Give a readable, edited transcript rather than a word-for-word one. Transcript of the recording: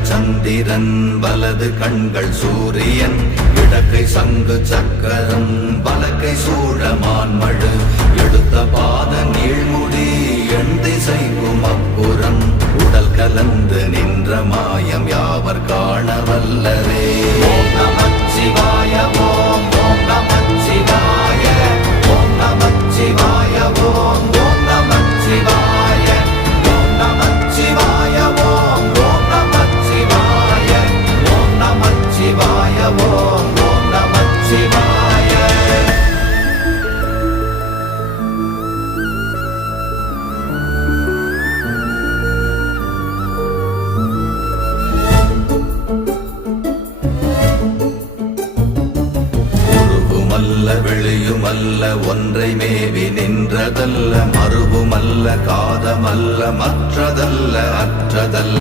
இடங்கள் சந்திரன் வலது கண்கள் சூரியன் இடக்கை சங்கு சக்கரம் வலக்கை சூழமான்மழு எடுத்த பாத நீழ்முடி எண் திசைக்கும் அப்புறம் உடல் கலந்து நின்ற மாயம் யாவர் காண வல்லரே. ஓம் நமச்சிவாய ஓம் ஓம் நமச்சிவாய ஓம் நமச்சிவாய ஓம் ஓம் நமச்சிவாய ஓம் நமச்சிவாய ஓம் ஓம் நமச்சிவாய ஓம் நமச்சிவாய ஓம் ஓம் நமச்சிவாய. வெளியுமல்ல ஒன்றை மேவி நின்றதல்ல மறுவுமல்ல காதமல்ல மற்றதல்ல அற்றதல்ல